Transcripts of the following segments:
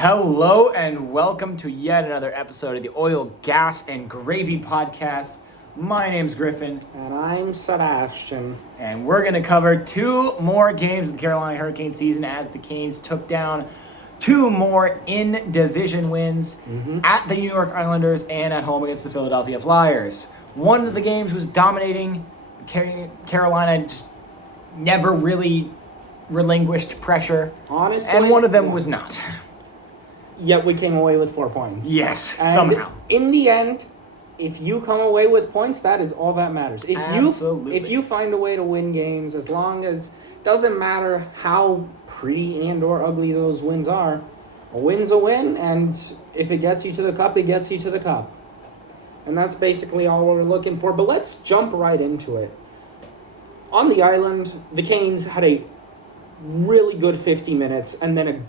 Hello and welcome to yet another episode of the Oil, Gas, and Gravy Podcast. My name's Griffin. And I'm Sebastian. And we're going to cover two more games of the Carolina Hurricane season as the Canes took down two more in-division wins at the New York Islanders and at home against the Philadelphia Flyers. One of the games was dominating. Carolina just never really relinquished pressure. Honestly. And one of them was not. Yet we came away with 4 points. Yes, and somehow. In the end, if you come away with points, that is all that matters. Absolutely. If you find a way to win games, as long as doesn't matter how pretty and or ugly those wins are, a win's a win, and if it gets you to the cup, it gets you to the cup. And that's basically all we're looking for. But let's jump right into it. On the island, the Canes had a really good 50 minutes and then a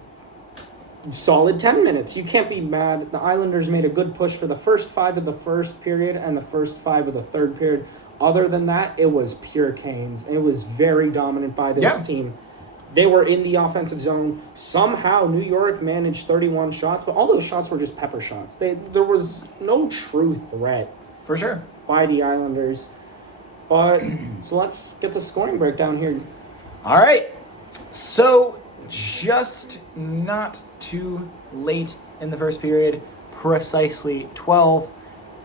solid 10 minutes. You can't be mad. The Islanders made a good push for the first 5 of the first period and the first 5 of the third period. Other than that, it was pure Canes. It was very dominant by this team. They were in the offensive zone. Somehow, New York managed 31 shots, but all those shots were just pepper shots. There was no true threat. For sure. By the Islanders. But, so let's get the scoring breakdown here. All right. So, just not too late in the first period, precisely 12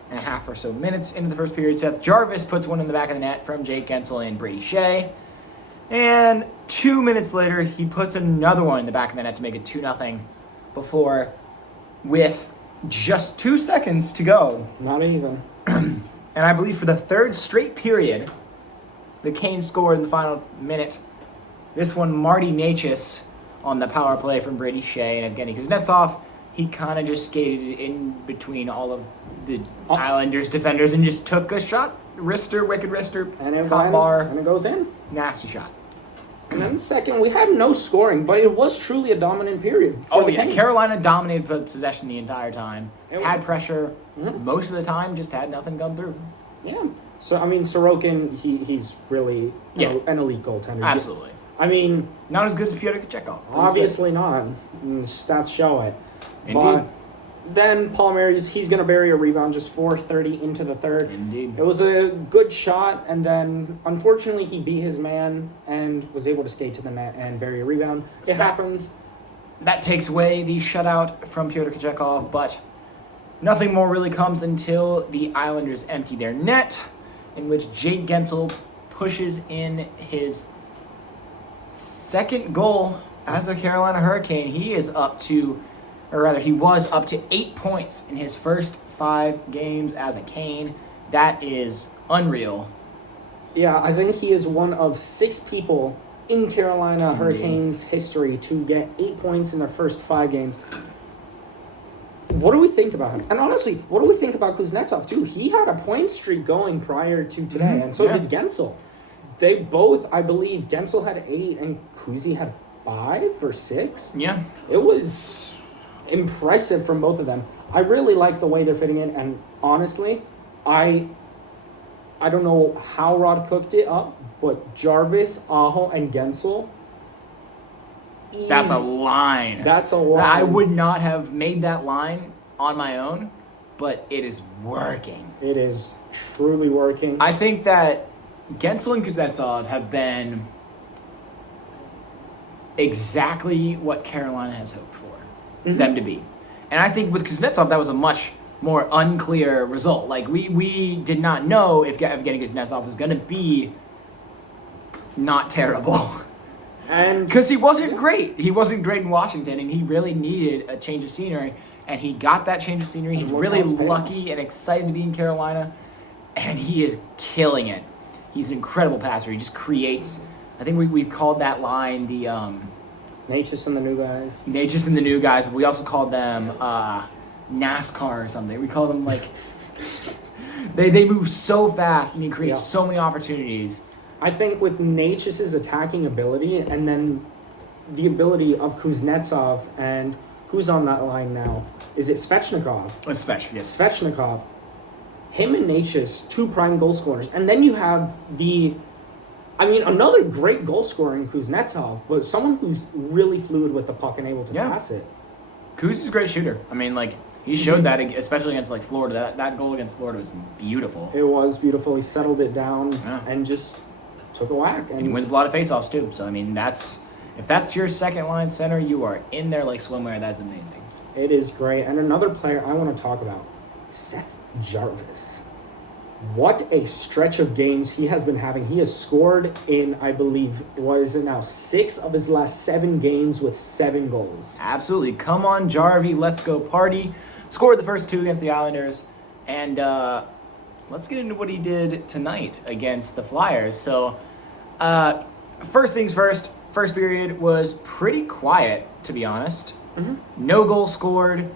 and a half or so minutes into the first period, Seth Jarvis puts one in the back of the net from Jake Guentzel and Brady Shea. And 2 minutes later, he puts another one in the back of the net to make it 2-0 before, with just 2 seconds to go. Not even. And I believe for the third straight period, the Canes scored in the final minute. This one, Marty Necas on the power play from Brady Shea and Evgeny Kuznetsov. He kind of just skated in between all of the Islanders defenders and just took a shot. Wrister, wicked wrister, top bar. And it goes in. Nasty shot. And then second, we had no scoring, but it was truly a dominant period. Oh, yeah. Carolina dominated possession the entire time. Had pressure most of the time, just had nothing come through. Yeah. So, I mean, Sorokin, he's really an elite goaltender. Absolutely. I mean... Not as good as Pyotr Kochetkov. Obviously not. Stats show it. Indeed. But then Palmieri, he's going to bury a rebound just 4:30 into the third. Indeed. It was a good shot, and then unfortunately he beat his man and was able to skate to the net and bury a rebound. It happens. That takes away the shutout from Pyotr Kochetkov, but nothing more really comes until the Islanders empty their net, in which Jake Guentzel pushes in his second goal as a Carolina Hurricane. He was up to 8 points in his first 5 games as a Cane. That is unreal. Yeah, I think he is one of 6 people in Carolina Hurricanes history to get 8 points in their first 5 games. What do we think about him? And honestly, what do we think about Kuznetsov, too? He had a point streak going prior to today, and so did Guentzel. They both, I believe, Guentzel had 8 and Kuzi had 5 or 6. Yeah. It was impressive from both of them. I really like the way they're fitting in, and honestly, I don't know how Rod cooked it up, but Jarvis, Aho, and Guentzel. That's a line. That's a line. I would not have made that line on my own, but it is working. It is truly working. I think that Guentzel and Kuznetsov have been exactly what Carolina has hoped for them to be. And I think with Kuznetsov, that was a much more unclear result. Like, we did not know if Evgeny Kuznetsov was going to be not terrible. And because he wasn't great. He wasn't great in Washington, and he really needed a change of scenery. And he got that change of scenery. He's really lucky and excited to be in Carolina, and he is killing it. He's an incredible passer. He just creates. I think we've called that line the Necas and the new guys. Necas and the new guys. We also called them NASCAR or something. We call them like they move so fast and he creates so many opportunities. I think with Necas' attacking ability and then the ability of Kuznetsov and who's on that line now? Is it Svechnikov? It's Svech, yes. Svechnikov. Him and Necas, 2 prime goal scorers. And then you have another great goal scorer in Kuznetsov, but someone who's really fluid with the puck and able to pass it. Kuz is a great shooter. I mean, like, he showed that, especially against, like, Florida. That goal against Florida was beautiful. It was beautiful. He settled it down Yeah. and just took a whack. And he wins a lot of faceoffs, too. So, I mean, if that's your second-line center, you are in there like swimwear. That's amazing. It is great. And another player I want to talk about, Seth Jarvis. What a stretch of games he has been having. He has scored in, I believe, what is it now, 6 of his last 7 games with 7 goals. Absolutely. Come on, Jarvie. Let's go party. Scored the first 2 against the Islanders. And let's get into what he did tonight against the Flyers. So, first things first. First period was pretty quiet, to be honest. Mm-hmm. No goal scored.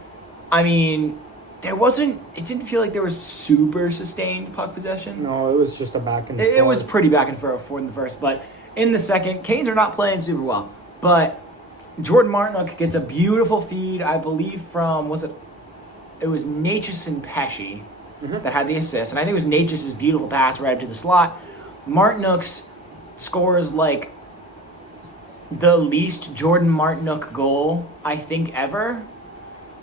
I mean, it didn't feel like there was super sustained puck possession. No, it was just a back and forth. It was pretty back and forth in the first, but in the second, Canes are not playing super well. But Jordan Martinook gets a beautiful feed, I believe, from, it was Natchez and Pesce that had the assist. And I think it was Natchez's beautiful pass right up to the slot. Martinook's scores, like, the least Jordan Martinook goal, I think, ever.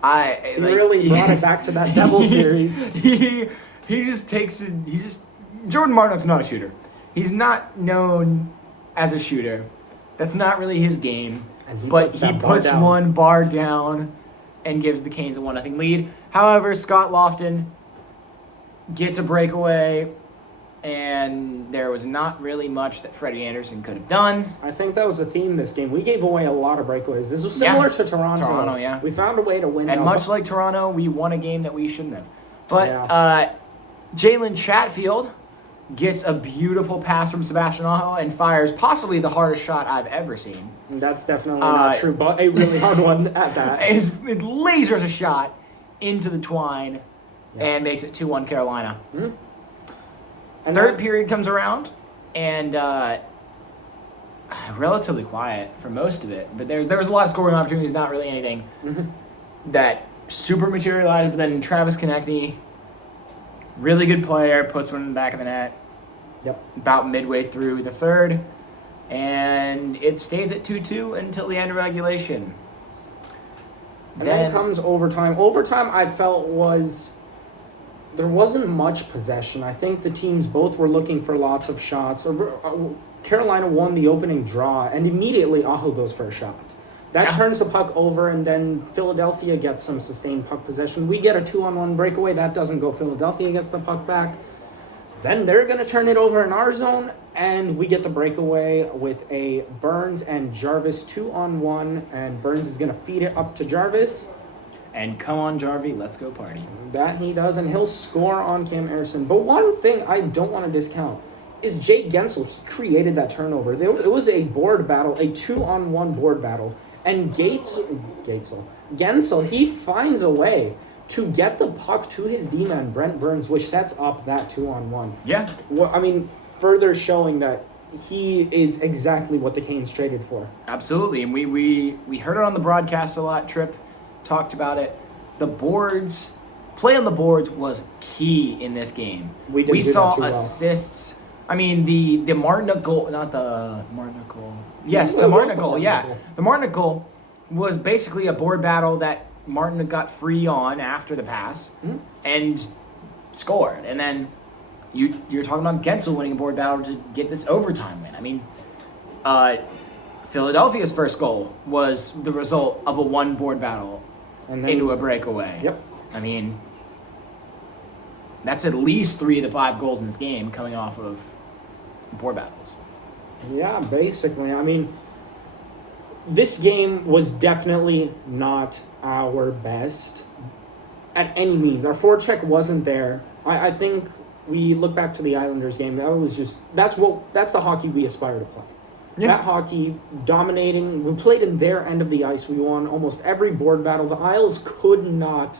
He really brought it back to that Devil series. He just takes it. Jordan Martinook's not a shooter. He's not known as a shooter. That's not really his game. And he but puts he that bar puts down. one bar down and gives the Canes a 1-0 lead. However, Scott Lofton gets a breakaway, and there was not really much that Freddie Anderson could have done. I think that was a theme this game. We gave away a lot of breakaways. This was similar to Toronto. Toronto, yeah. We found a way to win. And much like Toronto, we won a game that we shouldn't have. But Jalen Chatfield gets a beautiful pass from Sebastian Aho and fires possibly the hardest shot I've ever seen. That's definitely not true, but a really hard one at that. It lasers a shot into the twine and makes it 2-1 Carolina. Mm-hmm. And Third period comes around, and relatively quiet for most of it. But there was a lot of scoring opportunities, not really anything that super materialized. But then Travis Konechny, really good player, puts one in the back of the net. Yep. About midway through the third, and it stays at 2-2 until the end of regulation. And then comes overtime. Overtime, I felt there wasn't much possession. I think the teams both were looking for lots of shots. Carolina won the opening draw, and immediately Aho goes for a shot. That turns the puck over, and then Philadelphia gets some sustained puck possession. We get a 2-on-1 breakaway. That doesn't go. Philadelphia gets the puck back. Then they're going to turn it over in our zone, and we get the breakaway with a Burns and Jarvis 2-on-1, and Burns is going to feed it up to Jarvis. And come on, Jarvie, let's go party. That he does, and he'll score on Cam Harrison. But one thing I don't want to discount is Jake Gensel. He created that turnover. It was a board battle, a 2-on-1 board battle. And Gensel, he finds a way to get the puck to his D-man, Brent Burns, which sets up that 2-on-1. Yeah. Well, I mean, further showing that he is exactly what the Canes traded for. Absolutely, and we heard it on the broadcast a lot. Tripp talked about it. Play on the boards was key in this game. We saw assists. I mean, the Martinook goal, not the Martinook goal. Yes, the Martinook goal, yeah. The Martinook goal was basically a board battle that Martinook got free on after the pass and scored. And then you're talking about Gensel winning a board battle to get this overtime win. I mean, Philadelphia's first goal was the result of a one board battle into a breakaway. Yep. I mean, that's at least 3 of the 5 goals in this game coming off of board battles. Yeah, basically. I mean, this game was definitely not our best at any means. Our forecheck wasn't there. I think we look back to the Islanders game. That's the hockey we aspire to play. Yeah. That hockey, dominating. We played in their end of the ice. We won almost every board battle. The Isles could not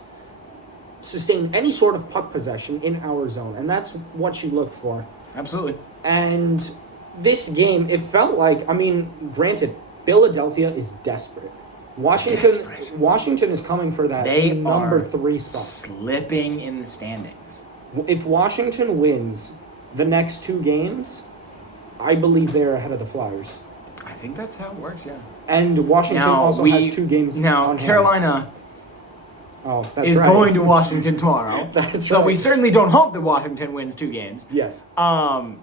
sustain any sort of puck possession in our zone, and that's what you look for. Absolutely. And this game, it felt like, I mean, granted, Philadelphia is desperate. Washington is coming for that number 3 spot. Slipping in the standings. If Washington wins the next 2 games, I believe they're ahead of the Flyers. I think that's how it works, yeah. And Washington has 2 games. Now, on Carolina, Oh, that's is right. going to Washington tomorrow. That's so right. we certainly don't hope that Washington wins 2 games. Yes. But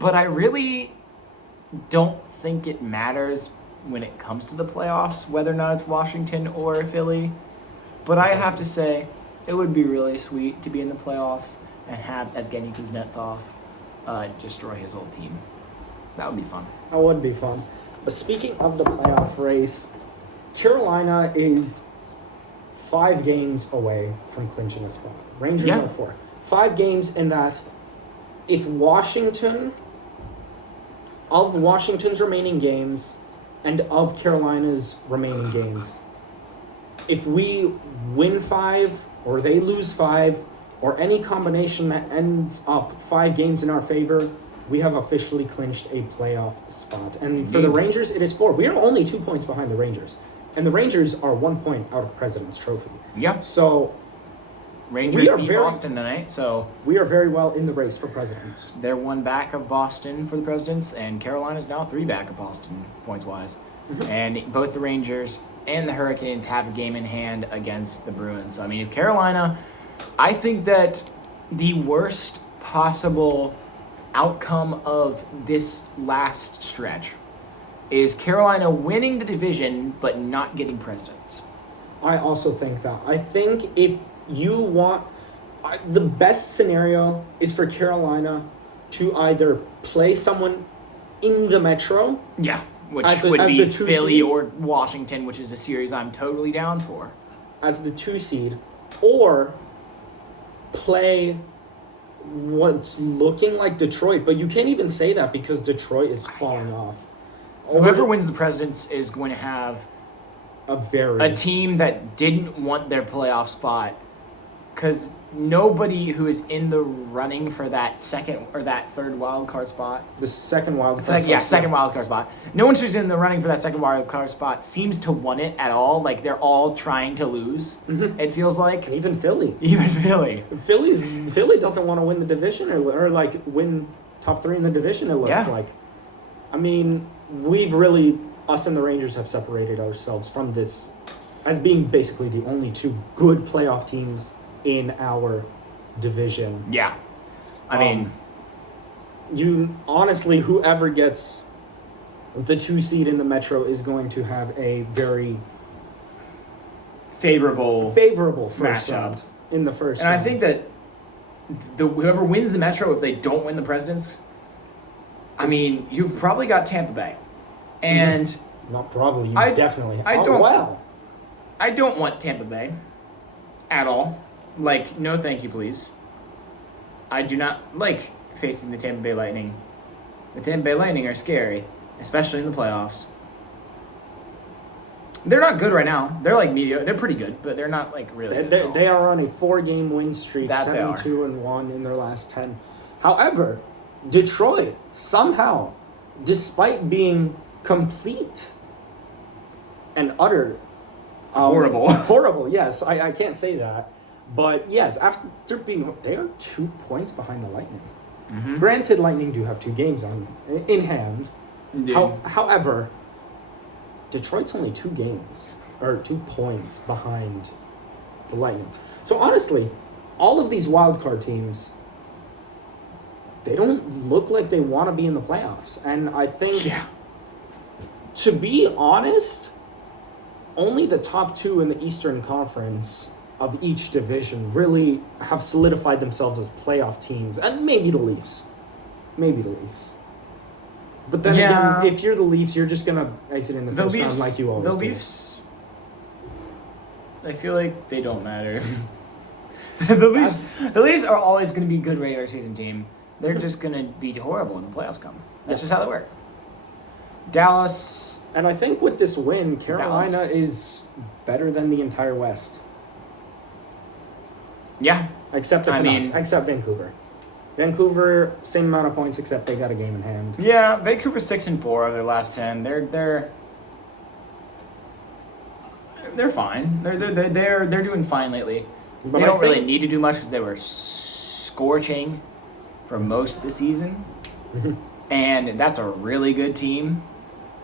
I really don't think it matters when it comes to the playoffs whether or not it's Washington or Philly. But I have to say, it would be really sweet to be in the playoffs and have Evgeny Kuznetsov destroy his old team. That would be fun. That would be fun. But speaking of the playoff race, Carolina is 5 games away from clinching a spot. Rangers are 4. 5 games in that if of Washington's remaining games and of Carolina's remaining games, if we win 5 or they lose 5 or any combination that ends up 5 games in our favor, we have officially clinched a playoff spot. And for the Rangers, it is 4. We are only 2 points behind the Rangers. And the Rangers are 1 point out of President's Trophy. Yeah. So Rangers beat Boston tonight, so we are very well in the race for Presidents. they're 1 back of Boston for the Presidents, and Carolina's now 3 back of Boston, points-wise. Mm-hmm. And both the Rangers and the Hurricanes have a game in hand against the Bruins. So, I mean, if Carolina... I think that the worst possible outcome of this last stretch is Carolina winning the division but not getting Presidents. I also think that. I think if you want... the best scenario is for Carolina to either play someone in the Metro... Yeah, which would be Philly or Washington, which is a series I'm totally down for. As the 2 seed, or play what's looking like Detroit, but you can't even say that because Detroit is falling off. Whoever wins the Presidents is going to have a team that didn't want their playoff spot, because nobody who is in the running for that second or that third wild card spot, the second wild card spot, second wild card spot. No one who's in the running for that second wild card spot seems to want it at all. Like they're all trying to lose. Mm-hmm. It feels like even Philly. Philly doesn't want to win the division or like win top 3 in the division. It looks like. I mean, us and the Rangers have separated ourselves from this as being basically the only 2 good playoff teams in our division. Yeah. I mean, honestly, whoever gets the 2 seed in the Metro is going to have a very favorable first round in the first round. And I think that whoever wins the Metro, if they don't win the Presidents, I mean, you've probably got Tampa Bay. And not probably, definitely. I don't want Tampa Bay at all. Like, no thank you, please. I do not like facing the Tampa Bay Lightning. The Tampa Bay Lightning are scary, especially in the playoffs. They're not good right now. They're like mediocre. They're pretty good, but they're not like really good. They are on a 4-game win streak, 7-2-1 in their last 10. However, Detroit, somehow, despite being complete and utter... horrible, yes. I can't say that. But yes, after being... They are 2 points behind the Lightning. Mm-hmm. Granted, Lightning do have 2 games in hand. However, Detroit's only 2 points behind the Lightning. So honestly, all of these wildcard teams, they don't look like they want to be in the playoffs. And I think, to be honest, only the top 2 in the Eastern Conference of each division really have solidified themselves as playoff teams. And maybe the Leafs. But then again, if you're the Leafs, you're just going to exit in the first round like you always do. The Leafs, I feel like they don't matter. The Leafs are always going to be a good regular season team. They're just going to be horrible when the playoffs come. That's just how they work. Dallas... And I think with this win, Carolina is better than the entire West. Yeah. Except Vancouver. Vancouver, same amount of points, except they got a game in hand. Yeah, Vancouver's 6-4 of their last 10. They're fine. They're doing fine lately. But they don't really need to do much because they were scorching for most of the season, and that's a really good team.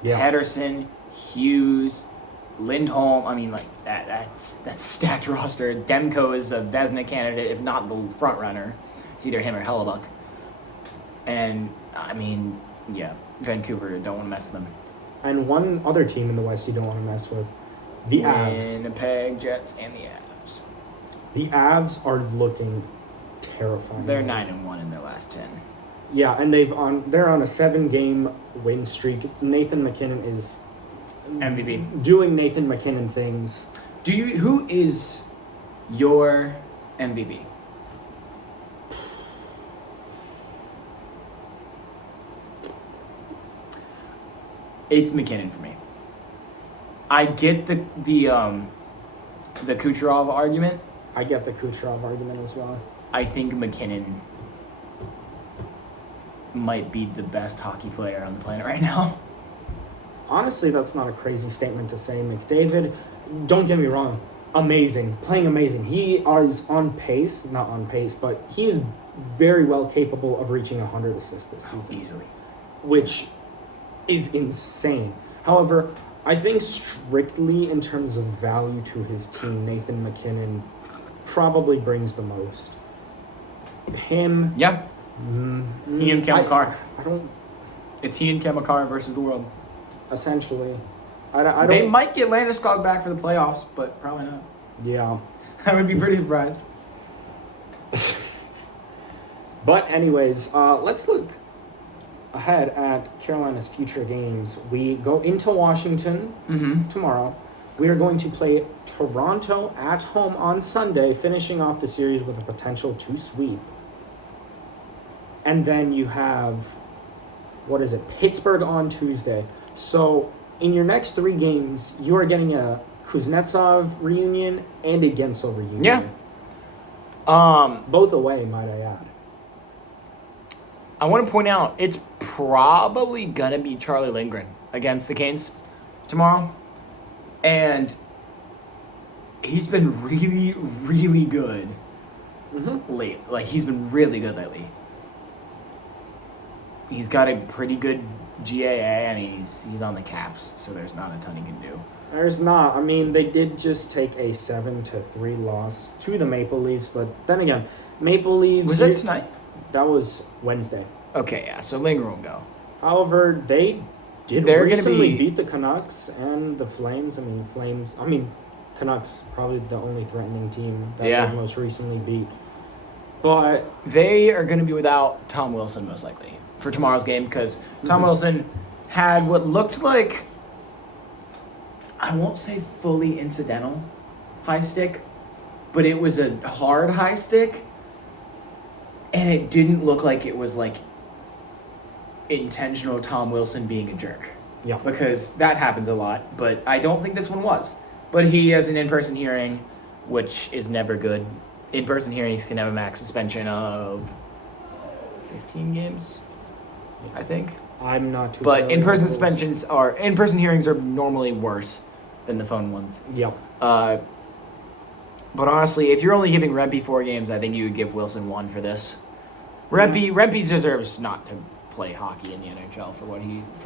Yeah. Pedersen, Hughes, Lindholm, I mean, like, that's a stacked roster. Demko is a Vezina candidate, if not the front runner. It's either him or Hellebuck. And, I mean, yeah, Vancouver, don't want to mess with them. And one other team in the West you don't want to mess with, the Avs. Winnipeg Jets and the Avs. The Avs are looking terrifying. They're 9-1 in their last 10. Yeah, and they're on a 7-game win streak. Nathan McKinnon is MVP. doing Nathan McKinnon things. Who is your MVP? It's McKinnon for me. I get the Kucherov argument. I get the Kucherov argument as well. I think McKinnon might be the best hockey player on the planet right now. Honestly, that's not a crazy statement to say. McDavid, don't get me wrong, amazing, playing amazing. He is on pace, not on pace, but he is very well capable of reaching 100 assists this season. Easily. Which is insane. However, I think strictly in terms of value to his team, Nathan McKinnon probably brings the most. Him. Yeah. He and Kemakar. I don't. It's he and Kemakar versus the world. Essentially. I don't. They might get Landeskog back for the playoffs, but probably not. Yeah. I would be pretty surprised. But anyways, let's look ahead at Carolina's future games. We go into Washington tomorrow. We are going to play Toronto at home on Sunday, finishing off the series with a potential to sweep. And then you have, Pittsburgh on Tuesday. So in your next 3 games, you are getting a Kuznetsov reunion and a Gensel reunion. Yeah. Both away, might I add. I want to point out, it's probably going to be Charlie Lindgren against the Canes tomorrow. And he's been really, really good late. Like, he's been really good lately. He's got a pretty good GAA. I mean, he's on the Caps, so there's not a ton he can do. There's not. I mean, they did just take a 7-3 loss to the Maple Leafs, but then again, Maple Leafs... Was that tonight? That was Wednesday. Okay, yeah, so Lindgren will go. However, they did They're recently gonna be... beat the Canucks and the Flames. Canucks probably the only threatening team that they most recently beat. But they are going to be without Tom Wilson, most likely, for tomorrow's game, because Tom Wilson had what looked like, I won't say fully incidental high stick, but it was a hard high stick, and it didn't look like it was like intentional Tom Wilson being a jerk. Yeah. Because that happens a lot, but I don't think this one was. But he has an in-person hearing, which is never good. In-person hearings can have a max suspension of 15 games, I think. I'm not too. But in-person hearings are normally worse than the phone ones. Yep. But honestly, if you're only giving Rempe 4 games, I think you would give Wilson 1 for this. Rempe deserves not to play hockey in the NHL for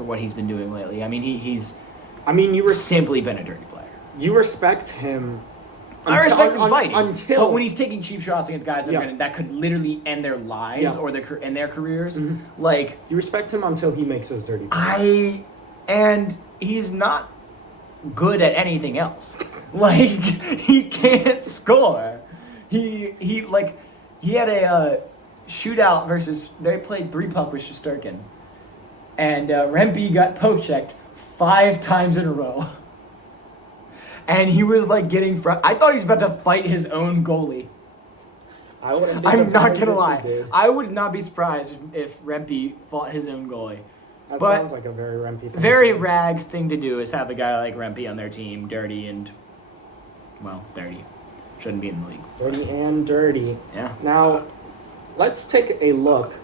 what he's been doing lately. I mean, he's simply been a dirty player. You respect him. I respect him fighting until but when he's taking cheap shots against guys that could literally end their lives or end their careers, like you respect him until he makes those dirty plays. And he's not good at anything else. Like, he can't score. He had a shootout versus, they played 3-puck with Shesterkin, and Rempe got poke-checked 5 times in a row. And he was like getting I thought he was about to fight his own goalie. I'm not gonna lie. I would not be surprised if Rempe fought his own goalie. That sounds like a very Rempe thing. Very Rags thing to do is have a guy like Rempe on their team, dirty. Shouldn't be in the league. Dirty and dirty. Yeah. Now, let's take a look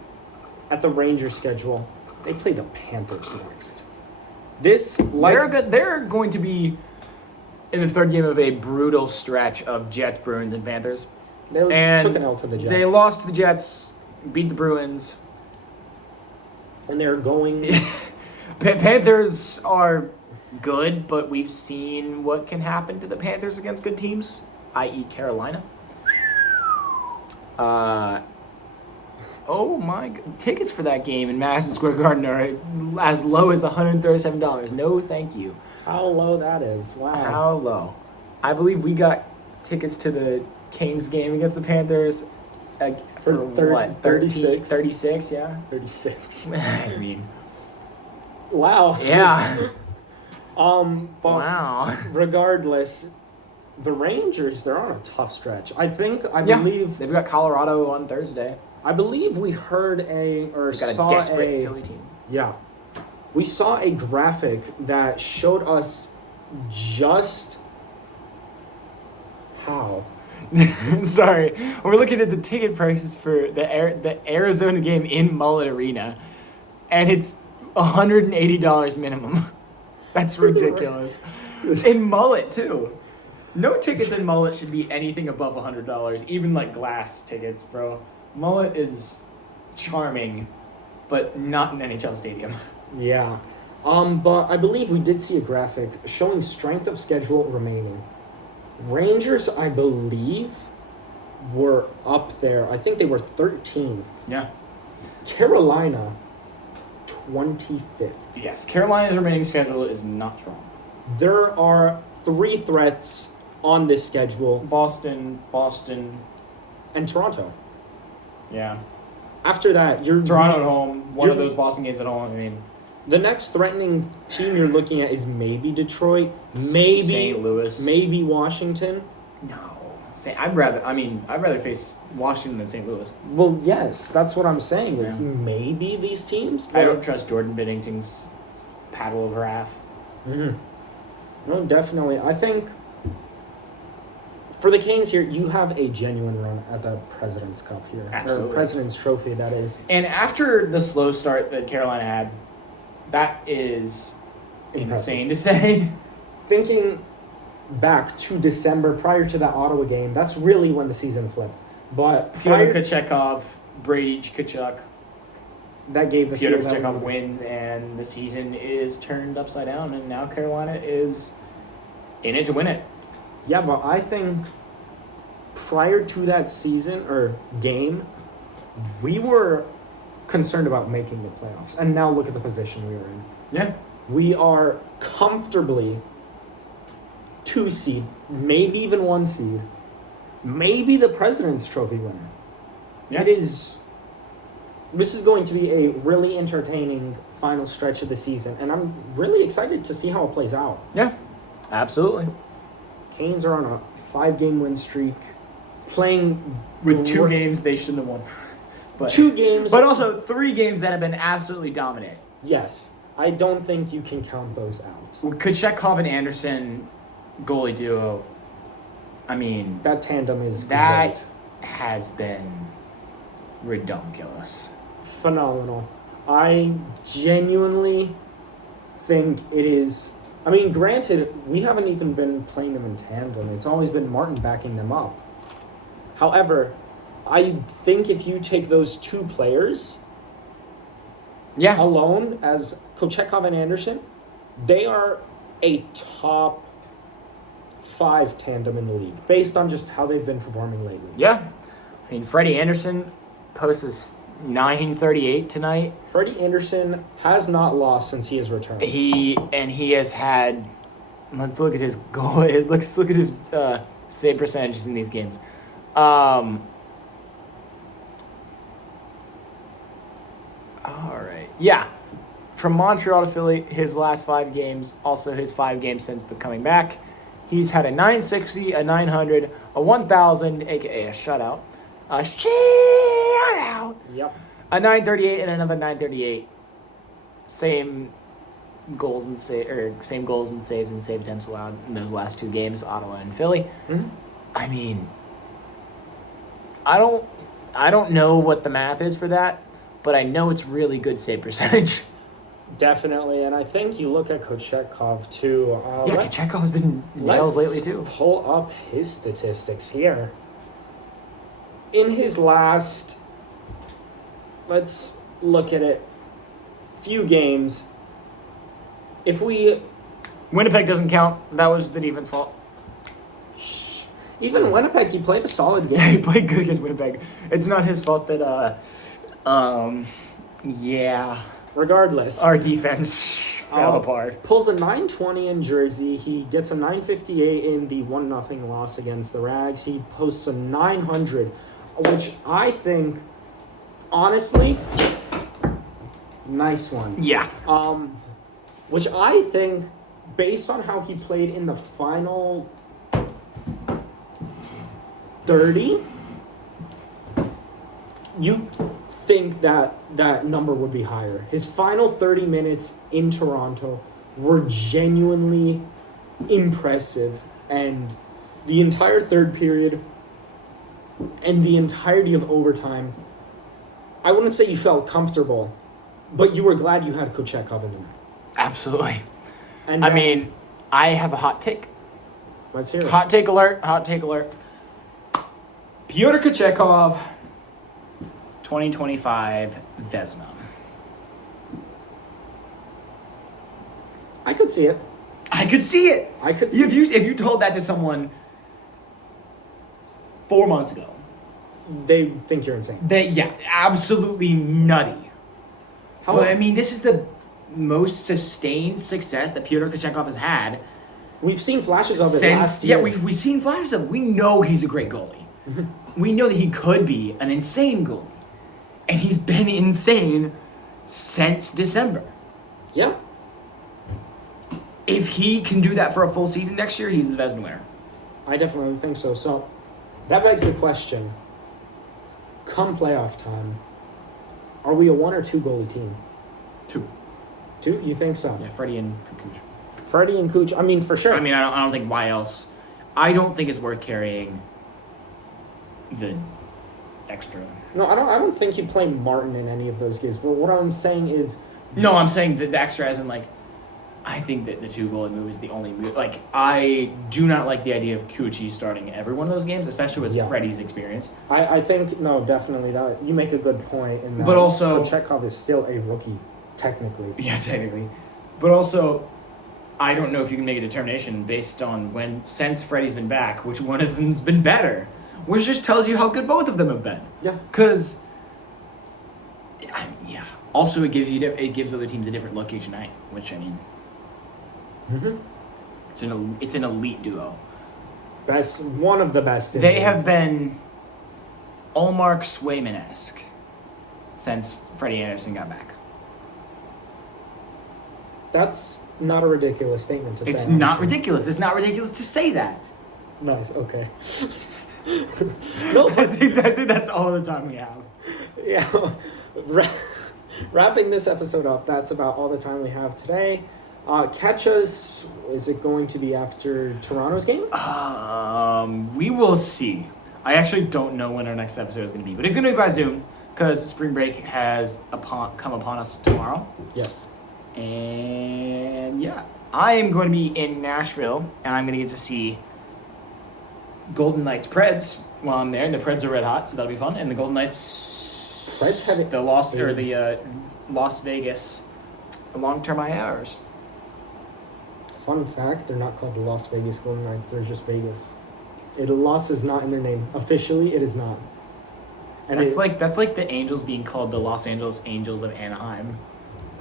at the Rangers schedule. They play the Panthers next. They're going to be in the third game of a brutal stretch of Jets, Bruins, and Panthers. They took an L to the Jets. They lost to the Jets, beat the Bruins. And they're going... Panthers are good, but we've seen what can happen to the Panthers against good teams, i.e. Carolina. Oh my! Tickets for that game in Madison Square Garden are as low as $137. No, thank you. How low that is! Wow. How low? I believe we got tickets to the Kings game against the Panthers for what? 36. 36, yeah. 36. I mean, Wow. yeah. But Wow. regardless, the Rangers, they're on a tough stretch. I Yeah. believe They've got Colorado on Thursday. we heard or They've got saw a desperate Philly team. Yeah. We saw a graphic that showed us just how. Sorry, we're looking at the ticket prices for the Arizona game in Mullet Arena, and it's $180 minimum. That's ridiculous. In Mullet too. No tickets in Mullet should be anything above $100. Even like glass tickets, bro. Mullet is charming, but not an NHL stadium. Yeah. But I believe we did see a graphic showing strength of schedule remaining. Rangers, I believe, were up there. I think they were 13th. Yeah. Carolina, 25th. Yes, Carolina's remaining schedule is not strong. There are 3 threats on this schedule. Boston. And Toronto. Yeah. After that, you're Toronto at home. One of you're- those Boston games at home. I mean, the next threatening team you're looking at is maybe Detroit, maybe St. Louis. maybe Washington. No. I'd rather face Washington than St. Louis. Well, yes, that's what I'm saying. Is Yeah. maybe these teams. I don't trust Jordan Binnington's paddle over half. Mm-hmm. No, definitely. I think for the Canes here, you have a genuine run at the President's Cup here. Absolutely. Or President's Trophy, that is. And after the slow start that Carolina had, that is insane to say. Thinking back to December prior to that Ottawa game, that's really when the season flipped. But Pyotr prior Kochekov, Brady Tkachuk, that gave the Pyotr feel that Kochekov we- wins, and the season is turned upside down, and now Carolina is in it to win it. Yeah, but I think prior to that season or game, we were concerned about making the playoffs. And now look at the position we are in. Yeah. We are comfortably 2 seed, maybe even 1 seed, maybe the President's Trophy winner. Yeah. This is going to be a really entertaining final stretch of the season, and I'm really excited to see how it plays out. Yeah. Absolutely. Canes are on a 5-game win streak, playing With 2 gr- games they shouldn't have won. But 2 games. But also 3 games that have been absolutely dominant. Yes, I don't think you can count those out. Kochekov and Anderson goalie duo, I mean, That tandem is that has been ridiculous. phenomenal. I genuinely think it is. I mean, granted, we haven't even been playing them in tandem. It's always been Martin backing them up. However, I think if you take those 2 players Yeah. alone as Kochekov and Anderson, they are a top 5 tandem in the league based on just how they've been performing lately. Yeah. I mean, Freddie Anderson posts a 938 tonight. Freddie Anderson has not lost since he has returned. He has had. Let's look at his goal. Let's look at his save percentages in these games. All right. Yeah. From Montreal to Philly, his last 5 games, also his 5 games since coming back, he's had a 960, a 900, a 1,000, aka a shutout, a shutout, Yep. a 938, and another 938. Same goals and saves and save attempts allowed in those last 2 games, Ottawa and Philly. Mm-hmm. I mean, I don't know what the math is for that, but I know it's really good save percentage. Definitely, and I think you look at Kochekov too. Kochekov has been nails lately too. Pull up his statistics here. In his last, let's look at it, few games. If we Winnipeg doesn't count. That was the defense fault. Even Winnipeg, he played a solid Yeah, he game. played good against Winnipeg. It's not his fault that, yeah, Regardless, our defense fell apart. pulls a 920 in Jersey. He gets a 958 in the 1-0 loss against the Rags. He posts a 900, which I think, honestly, nice one. Yeah. Which I think, based on how he played in the final 30, you think that that number would be higher. His final 30 minutes in Toronto were genuinely impressive, and the entire third period and the entirety of overtime, I wouldn't say you felt comfortable, but you were glad you had Kochetkov in the net. Absolutely. And I mean, I have a hot take. let's hear it. Hot take alert. Hot take alert. Pyotr Kochetkov, 2025 Vezina. I could see it. I could see it. I could see If you told that to someone 4 months ago, They think you're insane. absolutely nutty. How But I mean, this is the most sustained success that Pyotr Kochetkov has had we've seen flashes of it since. last year. Yeah, we've seen flashes of it. We know he's a great goalie. We know that he could be an insane goalie, and he's been insane since December. Yeah. If he can do that for a full season next year, he's the Vezina winner. I definitely think so. So that begs the question, come playoff time, are we a 1 or 2 goalie team? 2. 2? You think so? Yeah, Freddie and Kuch. Freddie and Cooch, I mean, for sure. I mean, I don't think why else. I don't think it's worth carrying the extra. No, I don't think you play Martin in any of those games. But what I'm saying is, No, I'm saying that the extra as in, like, I think that the 2 goalie move is the only move. Like, I do not like the idea of Kuchi starting every one of those games, especially with Freddie's experience. I think, no, definitely that you make a good point in that. But also, Kochetkov is still a rookie, technically. Yeah, technically. But also, I don't know if you can make a determination based on since Freddie's been back, which one of them's been better. Which just tells you how good both of them have been. Yeah. Because, yeah. Also, it gives other teams a different look each night, which, I mean, it's an elite duo. Best, one of the best. They have been Olmark Swayman-esque since Freddie Anderson got back. That's not a ridiculous statement to say. It's not honestly. ridiculous. It's not ridiculous to say that. Nice, okay. No, I think that's all the time we have. yeah. Wrapping this episode up, that's about all the time we have today. Catch us, is it going to be after Toronto's game? We will see. I actually don't know when our next episode is going to be, but it's going to be by Zoom because spring break has come upon us tomorrow. Yes. And yeah, I am going to be in Nashville, and I'm going to get to see Golden Knights Preds while I'm there, and the Preds are red hot, so that'll be fun. And the Golden Knights, Preds have the Las Vegas long-term IRs. Fun fact, they're not called the Las Vegas Golden Knights, they're just Vegas. Loss is not in their name. Officially, it is not. And That's like the Angels being called the Los Angeles Angels of Anaheim.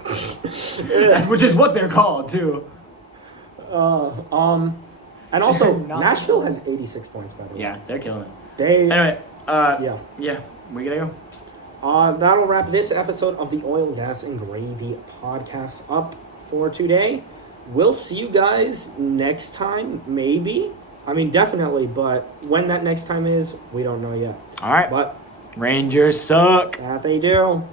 Which is what they're called too. And also Nashville has 86 points, by the way. Yeah, they're killing it. Anyway, yeah, we gotta go. That'll wrap this episode of the Oil, Gas, and Gravy podcast up for today. We'll see you guys next time, maybe. I mean, definitely, but when that next time is, we don't know yet. All right, But Rangers suck. that they do.